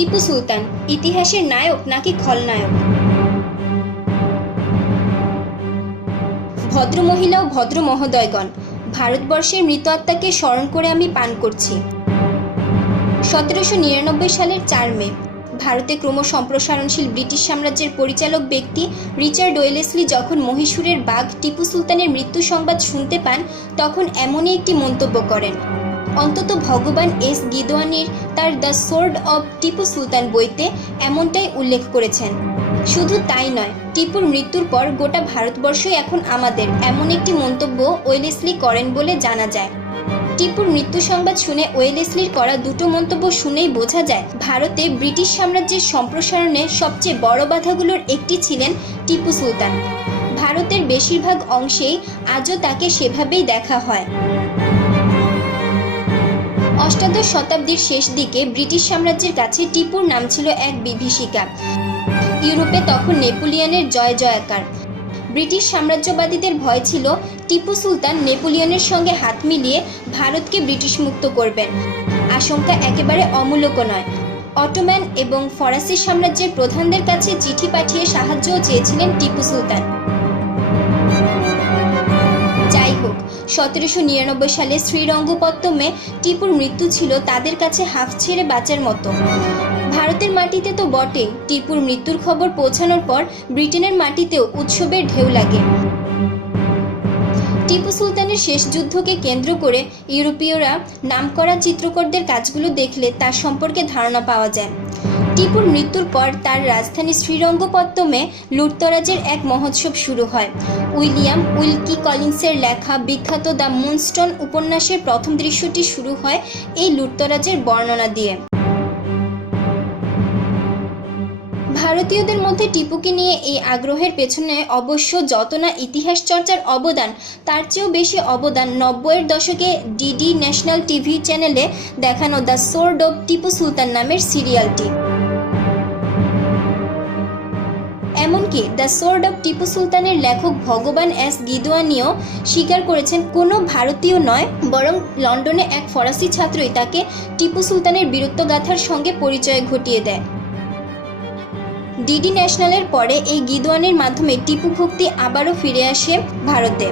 টিপু সুলতান ইতিহাসের নায়ক নাকি খলনায়ক? ভদ্রমহিলা ও ভদ্র মহোদয়গণ, ভারতবর্ষের মৃত আত্মাকে স্মরণ করে আমি পান করছি। 1799 সালের 4 মে ভারতে ক্রমসম্প্রসারণশীল ব্রিটিশ সাম্রাজ্যের পরিচালক ব্যক্তি রিচার্ড ওয়েলেসলি যখন মহীশূরের বাঘ টিপু সুলতানের মৃত্যু সংবাদ শুনতে পান, তখন এমনই একটি মন্তব্য করেন। অন্তত ভগবান এস গিদওয়ানির তার the sword of Tipu Sultan বইতে এমনটাই উল্লেখ করেছেন। শুধু তাই নয়, টিপুর মৃত্যুর পর গোটা ভারতবর্ষই এখন আমাদের, এমন একটি মন্তব্য ওয়েলেসলি করেন বলে জানা যায়। টিপুর মৃত্যু সংবাদ শুনে ওয়েলেসলির করা দুটো মন্তব্য শুনেই বোঝা যায় ভারতে ব্রিটিশ সাম্রাজ্যের সম্প্রসারণে সবচেয়ে বড় বাধাগুলোর একটি ছিলেন টিপু সুলতান। ভারতের বেশিরভাগ অংশেই আজও তাকে সেভাবেই দেখা হয়। অষ্টাদশ শতাব্দীর শেষ দিকে ব্রিটিশ সাম্রাজ্যের কাছে টিপুর নাম ছিল এক বিভীষিকা। ইউরোপে তখন নেপোলিয়নের জয় জয়াকার। ব্রিটিশ সাম্রাজ্যবাদীদের ভয় ছিল টিপু সুলতান নেপোলিয়নের সঙ্গে হাত মিলিয়ে ভারতকে ব্রিটিশ মুক্ত করবেন। আশঙ্কা একেবারে অমূলক নয়। অটোম্যান এবং ফরাসি সাম্রাজ্যের প্রধানদের কাছে চিঠি পাঠিয়ে সাহায্যও চেয়েছিলেন টিপু সুলতান। যাই হোক, 1799 সালে শ্রীরঙ্গপত্তমে টিপুর মৃত্যু ছিল তাদের কাছে হাঁফ ছেড়ে বাঁচার মতো। ভারতের মাটিতে তো বটেই, টিপুর মৃত্যুর খবর পৌঁছানোর পর ব্রিটেনের মাটিতেও উৎসবের ঢেউ লাগে। টিপু সুলতানের শেষ যুদ্ধকে কেন্দ্র করে ইউরোপীয়রা নামকরা চিত্রকরদের কাজগুলো দেখলে তার সম্পর্কে ধারণা পাওয়া যায়। টিপুর মৃত্যুর পর তার রাজধানী শ্রীরঙ্গপত্তমে লুটতরাজের এক মহোৎসব শুরু হয়। উইলিয়াম উইলকি কলিন্সের লেখা বিখ্যাত দ্য মুনস্টোন উপন্যাসের প্রথম দৃশ্যটি শুরু হয় এই লুটতরাজের বর্ণনা দিয়ে। ভারতীয়দের মধ্যে টিপুকে নিয়ে এই আগ্রহের পেছনে অবশ্য যত না ইতিহাস চর্চার অবদান, তার চেয়েও বেশি অবদান 90-এর দশকে ডিডি ন্যাশনাল টিভি চ্যানেলে দেখানো the sword of Tipu Sultan নামের সিরিয়ালটি। এমনকি দ্য সোর্ড অব টিপু সুলতানের লেখক ভগবান এস গিদওয়ানিও স্বীকার করেছেন কোনো ভারতীয় নয়, বরং লন্ডনে এক ফরাসি ছাত্রই তাকে টিপু সুলতানের বীরত্বগাথার সঙ্গে পরিচয় ঘটিয়ে দেয়। ডিডি ন্যাশনালের পরে এই গিদওয়ানির মাধ্যমে টিপু ভক্তি আবারও ফিরে আসে ভারতে।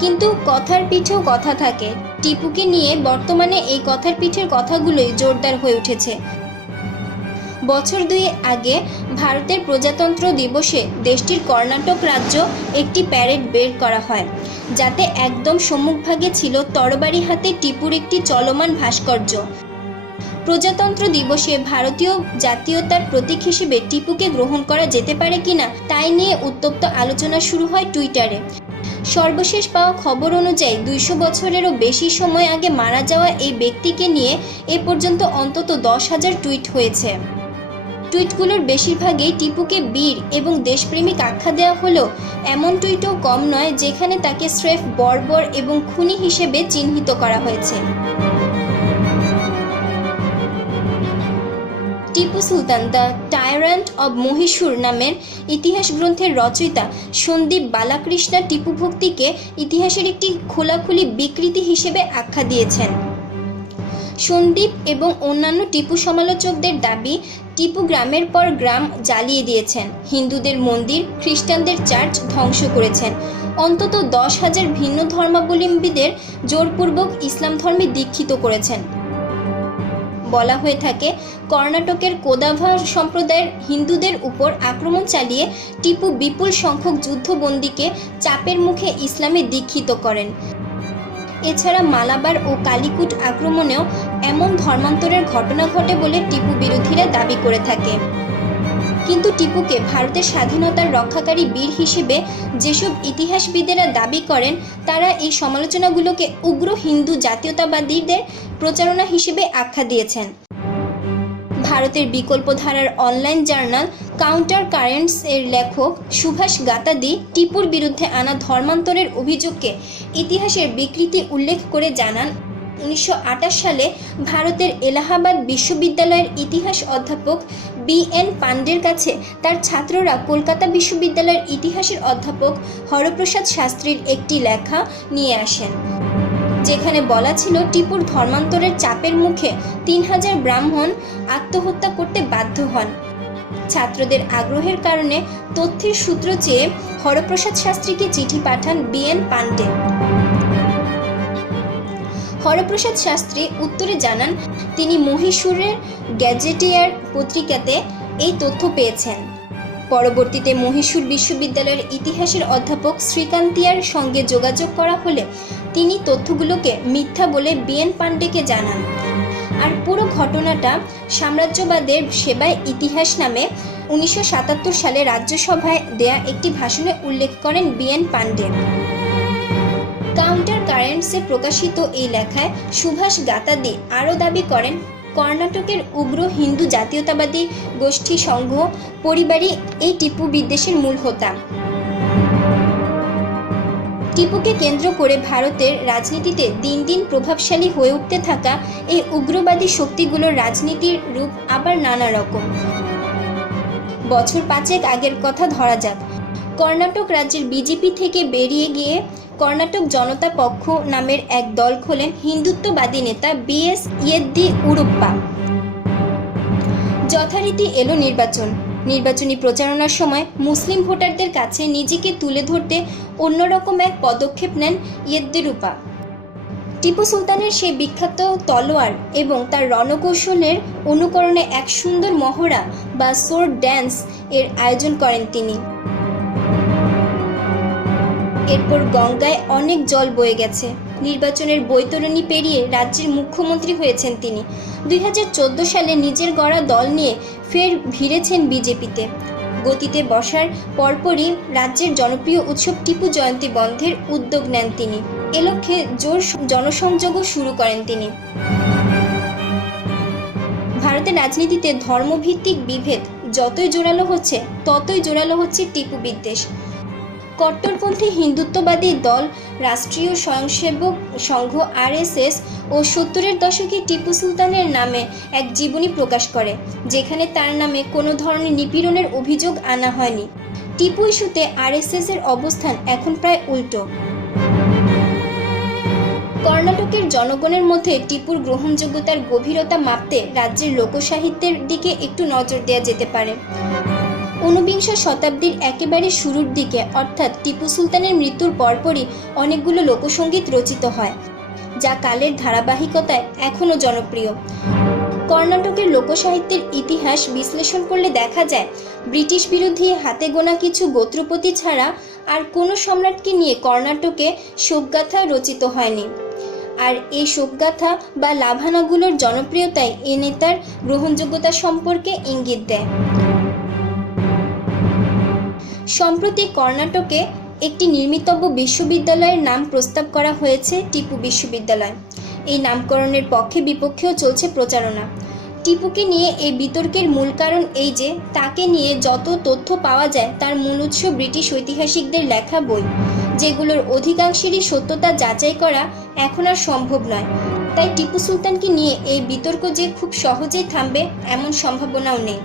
কিন্তু কথার পিঠেও কথা থাকে। টিপুকে নিয়ে বর্তমানে এই কথার পিঠের কথাগুলোই জোরদার হয়ে উঠেছে। বছর 2 আগে ভারতের প্রজাতন্ত্র দিবসে দেশটির কর্ণাটক রাজ্য একটি প্যারেড বের করা হয়, যাতে একদম সম্মুখভাগে ছিল তরবারি হাতে টিপুর একটি চলমান ভাস্কর্য। প্রজাতন্ত্র দিবসে ভারতীয় জাতীয়তার প্রতীক হিসেবে টিপুকে গ্রহণ করা যেতে পারে কিনা তাই নিয়ে উত্তপ্ত আলোচনা শুরু হয় টুইটারে। সর্বশেষ পাওয়া খবর অনুযায়ী 200 বছরেরও বেশি সময় আগে মারা যাওয়া এই ব্যক্তিকে নিয়ে এ পর্যন্ত অন্তত 10,000 টুইট হয়েছে। টুইটগুলোর বেশিরভাগই টিপুকে বীর এবং দেশপ্রেমিক আখ্যা দেওয়া হলেও এমন টুইটও কম নয় যেখানে তাকে স্রেফ বর্বর এবং খুনি হিসেবে চিহ্নিত করা হয়েছে। টিপু সুলতান দ্য টাইরান্ট অব মহীশূর নামের ইতিহাস গ্রন্থের রচয়িতা সন্দীপ বালাকৃষ্ণা টিপু ভক্তিকে ইতিহাসের একটি খোলাখুলি বিকৃতি হিসেবে আখ্যা দিয়েছেন। সন্দীপ এবং অন্যান্য টিপু সমালোচকদের দাবি, টিপু গ্রামের পর গ্রাম জ্বালিয়ে দিয়েছেন, হিন্দুদের মন্দির, খ্রিস্টানদের চার্চ ধ্বংস করেছেন, অন্তত 10,000 ভিন্ন ধর্মাবলম্বীদের জোরপূর্বক ইসলাম ধর্মে দীক্ষিত করেছেন। বলা হয়ে থাকে, কর্ণাটকের কোদাভা সম্প্রদায়ের হিন্দুদের উপর আক্রমণ চালিয়ে টিপু বিপুল সংখ্যক যুদ্ধবন্দীকে চাপের মুখে ইসলামে দীক্ষিত করেন। এছাড়া মালাবার ও কালিকুট আক্রমণেও এমন ধর্মান্তরের ঘটনা ঘটে বলে টিপু বিরোধীরা দাবি করে থাকে। কিন্তু টিপুকে ভারতের স্বাধীনতার রক্ষাকারী বীর হিসেবে যেসব ইতিহাসবিদেরা দাবি করেন, তারা এই সমালোচনাগুলোকে উগ্র হিন্দু জাতীয়তাবাদীদের প্রচারণা হিসেবে আখ্যা দিয়েছেন। ভারতের বিকল্প ধারার অনলাইন জার্নাল কাউন্টার কারেন্টস এর লেখক সুভাষ গাতাদি টিপুর বিরুদ্ধে আনা ধর্মান্তরের অভিযোগকে ইতিহাসের বিকৃতি উল্লেখ করে জানান, 1928 সালে ভারতের এলাহাবাদ বিশ্ববিদ্যালয়ের ইতিহাস অধ্যাপক BN পান্ডের কাছে তার ছাত্ররা কলকাতা বিশ্ববিদ্যালয়ের ইতিহাসের অধ্যাপক হরপ্রসাদ শাস্ত্রীর একটি লেখা নিয়ে আসেন, যেখানে বলা ছিল টিপুর ধর্মান্তরের চাপের মুখে 3000 ব্রাহ্মণ আত্মহত্যা করতে বাধ্য হন। ছাত্রদের আগ্রহের কারণে তথ্যের সূত্র চেয়ে হরপ্রসাদ শাস্ত্রীকে চিঠি পাঠান BN পান্ডে। হরপ্রসাদ শাস্ত্রী উত্তরে জানান তিনি মহীশূরের গ্যাজেটিয়ার পত্রিকাতে এই তথ্য পেয়েছেন। পরবর্তীতে মহীশূর বিশ্ববিদ্যালয়ের ইতিহাসের অধ্যাপক শ্রীকান্তিয়ার সঙ্গে যোগাযোগ করা হলে তিনি তথ্যগুলোকে মিথ্যা বলে BN পান্ডেকে জানান। আর পুরো ঘটনাটা সাম্রাজ্যবাদের সেবায় ইতিহাস নামে 1977 সালে রাজ্যসভায় দেয়া একটি ভাষণে উল্লেখ করেন BN পান্ডে। কাউন্টার কারেন্টসে প্রকাশিত এই লেখায় সুভাষ গাতাদি আরও দাবি করেন কর্ণাটকের উগ্র হিন্দু জাতীয়তাবাদী গোষ্ঠী সংঘ পরিবারই এই টিপু বিদ্বেষের মূল হোতা। টিপুকে কেন্দ্র করে ভারতের রাজনীতিতে দিন দিন প্রভাবশালী হয়ে উঠতে থাকা এই উগ্রবাদী শক্তিগুলোর রাজনীতির রূপ আবার নানা রকম। বছর 5 আগের কথা ধরা যাক। কর্ণাটক রাজ্যের বিজেপি থেকে বেরিয়ে গিয়ে কর্ণাটক জনতা পক্ষ নামের এক দল খোলেন হিন্দুত্ববাদী নেতা BS ইয়েদ্দিউরাপ্পা। যথারীতি এলো নির্বাচনী প্রচারণার সময় মুসলিম ভোটারদের কাছে নিজেকে তুলে ধরতে অন্যরকম এক পদক্ষেপ নেন ইয়েদ্দিউরাপ্পা। টিপু সুলতানের সেই বিখ্যাত তলোয়ার এবং তার রণকৌশলের অনুকরণে এক সুন্দর মহড়া বা সোর্ড ড্যান্স এর আয়োজন করেন তিনি। এরপর গঙ্গায় অনেক জল বয়ে গেছে। নির্বাচনের বৈতরণী পেরিয়ে রাজ্যের মুখ্যমন্ত্রী হয়েছেন তিনি। 2014 সালে নিজের গড়া দল নিয়ে ফের ভিড়েছেন বিজেপিতে। গতিতে বসার পরপরই রাজ্যের জনপ্রিয় উৎসব টিপু জয়ন্তী বন্ধের উদ্যোগ নেন তিনি। এ লক্ষ্যে জোর জনসংযোগও শুরু করেন তিনি। ভারতের রাজনীতিতে ধর্মভিত্তিক বিভেদ যতই জোরালো হচ্ছে ততই জোরালো হচ্ছে টিপু বিদ্বেষ। কট্টরপন্থী হিন্দুত্ববাদী দল রাষ্ট্রীয় স্বয়ংসেবক সংঘ RSS ও 70-এর দশকে টিপু সুলতানের নামে এক জীবনী প্রকাশ করে, যেখানে তার নামে কোনো ধরনের নিপীড়নের অভিযোগ আনা হয়নি। টিপু ইস্যুতে RSS এর অবস্থান এখন প্রায় উল্টো। কর্ণাটকের জনগণের মধ্যে টিপুর গ্রহণযোগ্যতার গভীরতা মাপতে রাজ্যের লোকসাহিত্যের দিকে একটু নজর দেওয়া যেতে পারে। 19বিংশ শতাব্দীর একেবারে শুরুর দিকে অর্থাৎ টিপু সুলতানের মৃত্যুর পরপরই অনেকগুলো লোকসঙ্গীত রচিত হয়, যা কালের ধারাবাহিকতায় এখনও জনপ্রিয়। কর্ণাটকের লোকসাহিত্যের ইতিহাস বিশ্লেষণ করলে দেখা যায় ব্রিটিশ বিরোধী হাতে গোনা কিছু গোত্রপতি ছাড়া আর কোনো সম্রাটকে নিয়ে কর্ণাটকে শোকগাথা রচিত হয়নি। আর এই শোকগাথা বা লাভানাগুলোর জনপ্রিয়তাই এ নেতার গ্রহণযোগ্যতা সম্পর্কে ইঙ্গিত দেয়। সম্প্রতি কর্ণাটকে একটি নির্মিতব্য বিশ্ববিদ্যালয়ের নাম প্রস্তাব করা হয়েছে টিপু বিশ্ববিদ্যালয়। এই নামকরণের পক্ষে বিপক্ষেও চলছে প্রচারণা। টিপুকে নিয়ে এই বিতর্কের মূল কারণ এই যে তাকে নিয়ে যত তথ্য পাওয়া যায় তার মূল উৎস ব্রিটিশ ঐতিহাসিকদের লেখা বই, যেগুলোর অধিকাংশেরই সত্যতা যাচাই করা এখন আর সম্ভব নয়। তাই টিপু সুলতানকে নিয়ে এই বিতর্ক যে খুব সহজেই থামবে এমন সম্ভাবনাও নেই।